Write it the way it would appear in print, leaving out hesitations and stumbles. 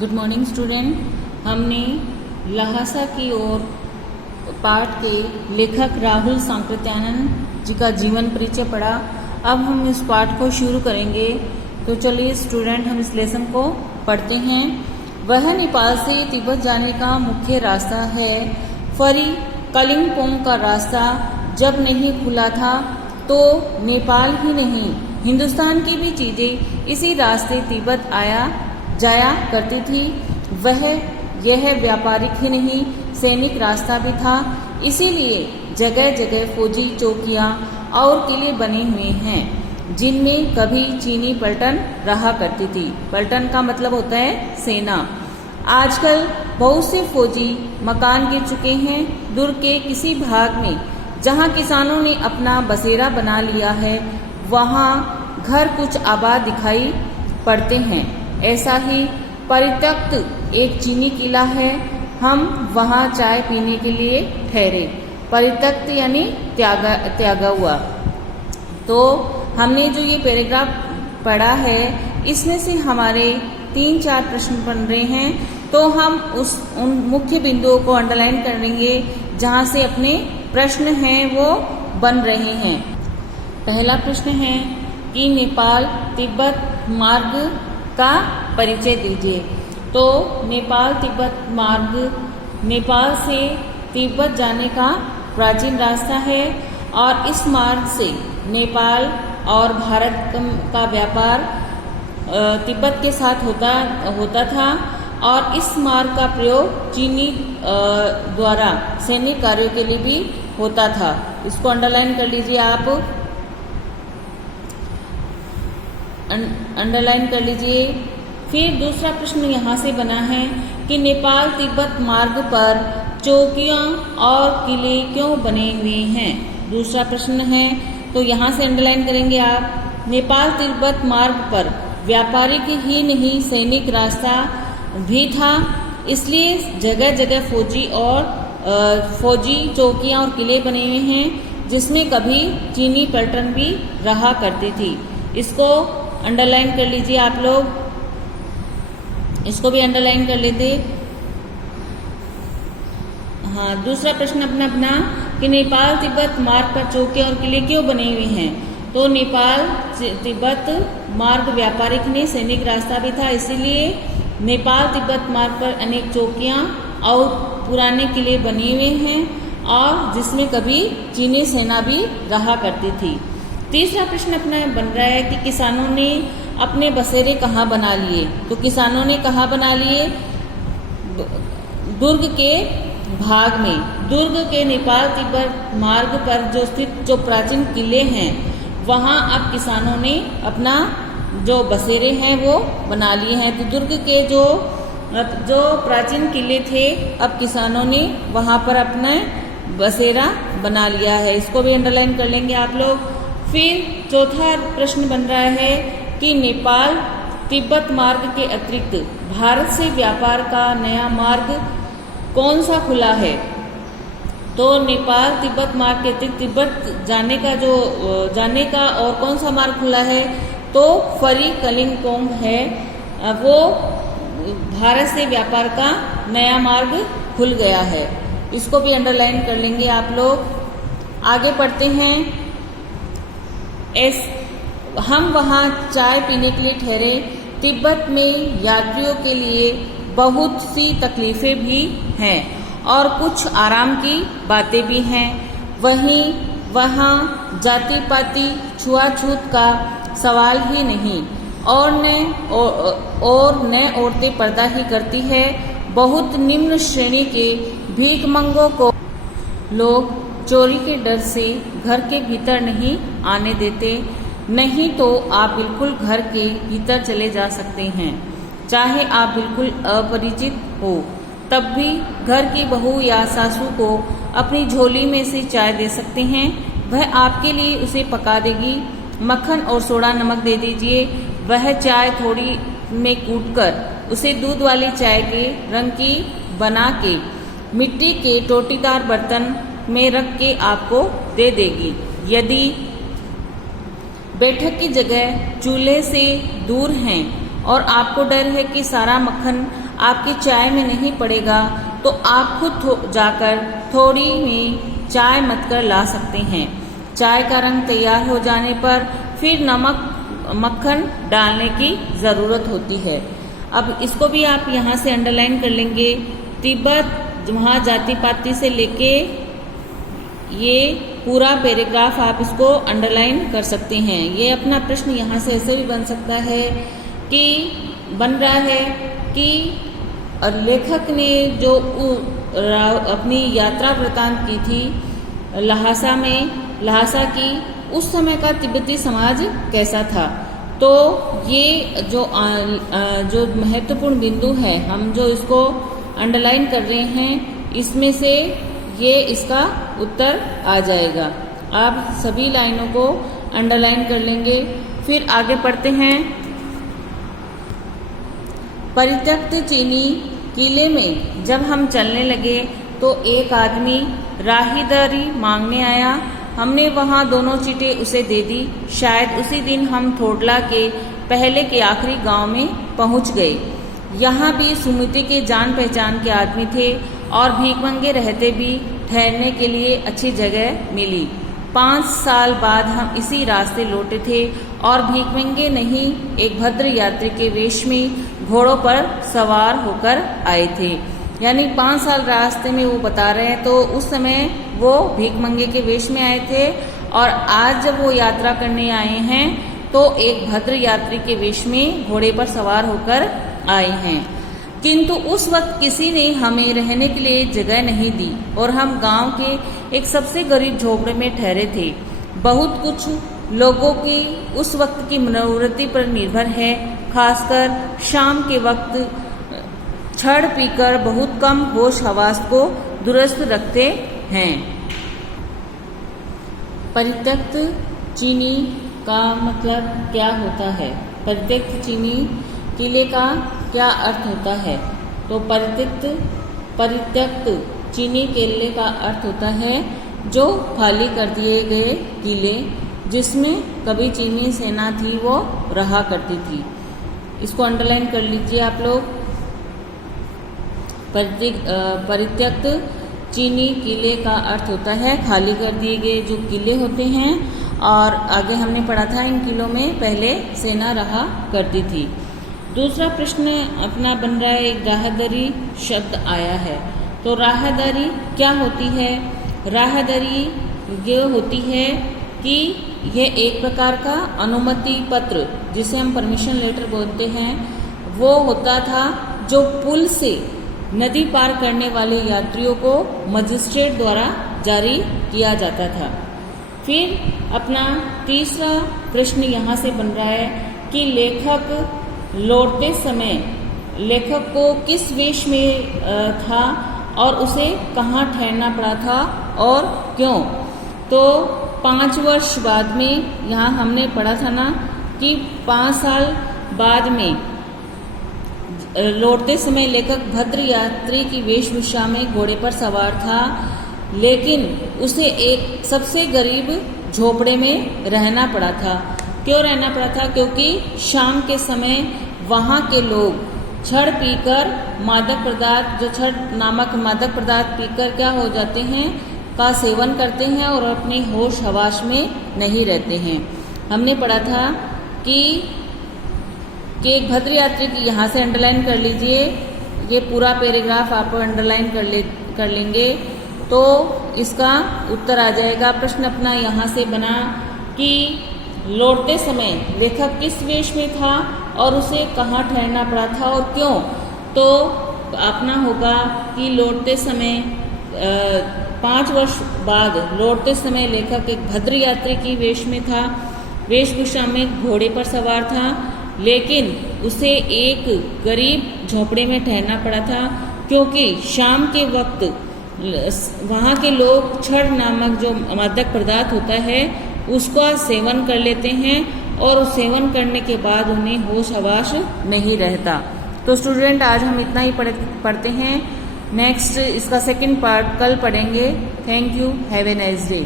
Good morning student. हमने ल्हासा की ओर पाठ के लेखक राहुल सांकृत्यानंद जी का जीवन परिचय पढ़ा। अब हम इस पाठ को शुरू करेंगे। तो चलिए स्टूडेंट, हम इस लेसन को पढ़ते हैं। वह नेपाल से तिब्बत जाने का मुख्य रास्ता है। फरी कालिम्पोंग का रास्ता जब नहीं खुला था तो नेपाल ही नहीं, हिंदुस्तान की भी चीजें इसी रास्ते तिब्बत आया जाया करती थी। यह व्यापारिक ही नहीं, सैनिक रास्ता भी था। इसीलिए जगह जगह फौजी चौकियां और किले बने हुए हैं, जिनमें कभी चीनी पलटन रहा करती थी। पलटन का मतलब होता है सेना। आजकल बहुत से फौजी मकान गिर चुके हैं। दुर्ग के किसी भाग में जहां किसानों ने अपना बसेरा बना लिया है, वहां घर कुछ आबाद दिखाई पड़ते हैं। ऐसा ही परित्यक्त एक चीनी किला है। हम वहां चाय पीने के लिए ठहरे। परित्यक्त यानी त्यागा हुआ। तो हमने जो ये पैराग्राफ पढ़ा है, इसमें से हमारे 3-4 प्रश्न बन रहे हैं। तो हम उन मुख्य बिंदुओं को अंडरलाइन करेंगे जहां से अपने प्रश्न हैं वो बन रहे हैं। पहला प्रश्न है कि नेपाल तिब्बत मार्ग का परिचय दीजिए। तो नेपाल तिब्बत मार्ग नेपाल से तिब्बत जाने का प्राचीन रास्ता है और इस मार्ग से नेपाल और भारत का व्यापार तिब्बत के साथ होता था और इस मार्ग का प्रयोग चीनी द्वारा सैनिक कार्यों के लिए भी होता था। इसको अंडरलाइन कर लीजिए आप, अंडरलाइन कर लीजिए। फिर दूसरा प्रश्न यहाँ से बना है कि नेपाल तिब्बत मार्ग पर चौकियाँ और किले क्यों बने हुए हैं। दूसरा प्रश्न है, तो यहाँ से अंडरलाइन करेंगे आप। नेपाल तिब्बत मार्ग पर व्यापारिक ही नहीं, सैनिक रास्ता भी था। इसलिए जगह जगह फौजी चौकियाँ और किले बने हुए हैं, जिसमें कभी चीनी पलटन भी रहा करती थी। इसको अंडरलाइन कर लीजिए आप लोग, इसको भी अंडरलाइन कर लेते। हाँ, दूसरा प्रश्न अपना कि नेपाल तिब्बत मार्ग पर चौकियां और किले क्यों बने हुए हैं। तो नेपाल तिब्बत मार्ग व्यापारिक नहीं, सैनिक रास्ता भी था। इसीलिए नेपाल तिब्बत मार्ग पर अनेक चौकियां और पुराने किले बने हुए हैं और जिसमें कभी चीनी सेना भी रहा करती थी। तीसरा प्रश्न अपना बन रहा है कि किसानों ने अपने बसेरे कहाँ बना लिए। तो किसानों ने कहाँ बना लिए? दुर्ग के भाग में। दुर्ग के नेपाल तिब्बत मार्ग पर जो स्थित जो प्राचीन किले हैं, वहाँ अब किसानों ने अपना जो बसेरे हैं वो बना लिए हैं। तो दुर्ग के जो प्राचीन किले थे, अब किसानों ने वहाँ पर अपना बसेरा बना लिया है। इसको भी अंडरलाइन कर लेंगे आप लोग। फिर चौथा प्रश्न बन रहा है कि नेपाल तिब्बत मार्ग के अतिरिक्त भारत से व्यापार का नया मार्ग कौन सा खुला है। तो नेपाल तिब्बत मार्ग के अतिरिक्त तिब्बत जाने का और कौन सा मार्ग खुला है। तो फरी कालिम्पोंग है, वो भारत से व्यापार का नया मार्ग खुल गया है। इसको भी अंडरलाइन कर लेंगे आप लोग। आगे पढ़ते हैं। हम वहाँ चाय पीने के लिए ठहरे। तिब्बत में यात्रियों के लिए बहुत सी तकलीफें भी हैं और कुछ आराम की बातें भी हैं। वहाँ जाति पाति छुआछूत का सवाल ही नहीं और न औरतें पर्दा ही करती है। बहुत निम्न श्रेणी के भीखमंगों को लोग चोरी के डर से घर के भीतर नहीं आने देते। नहीं तो आप बिल्कुल घर के भीतर चले जा सकते हैं। चाहे आप बिल्कुल अपरिचित हो, तब भी घर की बहू या सासू को अपनी झोली में से चाय दे सकते हैं। वह आपके लिए उसे पका देगी। मक्खन और सोडा नमक दे दीजिए। वह चाय थोड़ी में कूटकर उसे दूध वाली चाय के रंग की बना के मिट्टी के टोटीदार बर्तन में रख के आपको दे देगी। यदि बैठक की जगह चूल्हे से दूर हैं और आपको डर है कि सारा मक्खन आपकी चाय में नहीं पड़ेगा तो आप खुद जाकर थोड़ी में चाय मत कर ला सकते हैं। चाय का रंग तैयार हो जाने पर फिर नमक मक्खन डालने की ज़रूरत होती है। अब इसको भी आप यहाँ से अंडरलाइन कर लेंगे। तिब्बत वहाँ जाति पाति से लेके ये पूरा पैराग्राफ आप इसको अंडरलाइन कर सकते हैं। ये अपना प्रश्न यहाँ से ऐसे भी बन सकता है कि बन रहा है कि लेखक ने जो अपनी यात्रा वृतांत की थी लहासा की, उस समय का तिब्बती समाज कैसा था। तो ये जो महत्वपूर्ण बिंदु है, हम जो इसको अंडरलाइन कर रहे हैं, इसमें से ये इसका उत्तर आ जाएगा। आप सभी लाइनों को अंडरलाइन कर लेंगे। फिर आगे पढ़ते हैं। परित्यक्त चीनी किले में जब हम चलने लगे तो एक आदमी राहीदारी मांगने आया। हमने वहाँ दोनों चीटें उसे दे दी। शायद उसी दिन हम थोडला के पहले के आखिरी गांव में पहुँच गए। यहाँ भी सुमिति के जान पहचान के आदमी थे और भीखमंगे रहते भी ठहरने के लिए अच्छी जगह मिली। 5 साल बाद हम इसी रास्ते लौटे थे और भीखमंगे नहीं, एक भद्र यात्री के वेश में घोड़ों पर सवार होकर आए थे। यानी 5 साल रास्ते में वो बता रहे हैं, तो उस समय वो भीखमंगे के वेश में आए थे और आज जब वो यात्रा करने आए हैं तो एक भद्र यात्री के वेश में घोड़े पर सवार होकर आए हैं। किंतु उस वक्त किसी ने हमें रहने के लिए जगह नहीं दी और हम गांव के एक सबसे गरीब झोपड़े में ठहरे थे। बहुत कुछ लोगों की उस वक्त की मनोवृत्ति पर निर्भर है, खासकर शाम के वक्त छड़ पीकर बहुत कम होश हवास को दुरुस्त रखते हैं। परित्यक्त चीनी का मतलब क्या होता है? परित्यक्त चीनी किले का क्या अर्थ होता है? तो परित्यक्त चीनी किले का अर्थ होता है जो खाली कर दिए गए किले जिसमें कभी चीनी सेना थी वो रहा करती थी। इसको अंडरलाइन कर लीजिए आप लोग। परित्यक्त चीनी किले का अर्थ होता है खाली कर दिए गए जो किले होते हैं, और आगे हमने पढ़ा था इन किलों में पहले सेना रहा करती थी। दूसरा प्रश्न अपना बन रहा है, एक राहदारी शब्द आया है। तो राहदारी क्या होती है? राहदारी ये होती है कि यह एक प्रकार का अनुमति पत्र, जिसे हम परमिशन लेटर बोलते हैं, वो होता था जो पुल से नदी पार करने वाले यात्रियों को मजिस्ट्रेट द्वारा जारी किया जाता था। फिर अपना तीसरा प्रश्न यहाँ से बन रहा है कि लेखक लौटते समय लेखक को किस वेश में था और उसे कहाँ ठहरना पड़ा था और क्यों। तो 5 वर्ष बाद में, यहाँ हमने पढ़ा था ना कि 5 साल बाद में लौटते समय लेखक भद्र यात्री की वेशभूषा में घोड़े पर सवार था, लेकिन उसे एक सबसे गरीब झोपड़े में रहना पड़ा था। क्यों रहना पड़ा था? क्योंकि शाम के समय वहाँ के लोग छड़ पीकर मादक पदार्थ, जो छड़ नामक मादक पदार्थ पीकर क्या हो जाते हैं, का सेवन करते हैं और अपने होश हवास में नहीं रहते हैं। हमने पढ़ा था कि एक भद्र यात्री की, यहाँ से अंडरलाइन कर लीजिए, ये पूरा पैराग्राफ आप अंडरलाइन कर लेंगे तो इसका उत्तर आ जाएगा। प्रश्न अपना यहाँ से बना कि लौटते समय लेखक किस वेश में था और उसे कहाँ ठहरना पड़ा था और क्यों। तो अपना होगा कि लौटते समय 5 वर्ष बाद लौटते समय लेखक एक भद्र यात्री की वेशभूषा में घोड़े पर सवार था, लेकिन उसे एक गरीब झोपड़े में ठहरना पड़ा था क्योंकि शाम के वक्त वहाँ के लोग छड़ नामक जो मादक पदार्थ होता है उसका सेवन कर लेते हैं और उस सेवन करने के बाद उन्हें होश हवास नहीं रहता। तो स्टूडेंट आज हम इतना ही पढ़ते हैं। नेक्स्ट इसका सेकंड पार्ट कल पढ़ेंगे। Thank you, have a nice day.